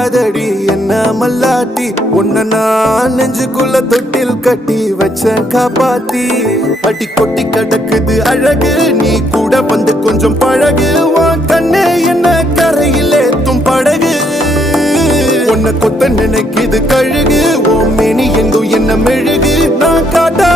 அதடி என்ன மல்லாட்டி உன்ன நான் நெஞ்சுக்குள்ள தொட்டில் கட்டி வச்ச காப்பாத்தி அடி கொட்டி கிடக்குது அழகு நீ கூட வந்து கொஞ்சம் பழகு உன் கண்ணே என்ன கரையிலே படகு உன்னை கொத்த நினைக்குது கழுகு ஓ மேனி எங்கும் என்ன மெழுகு நான் காட்டா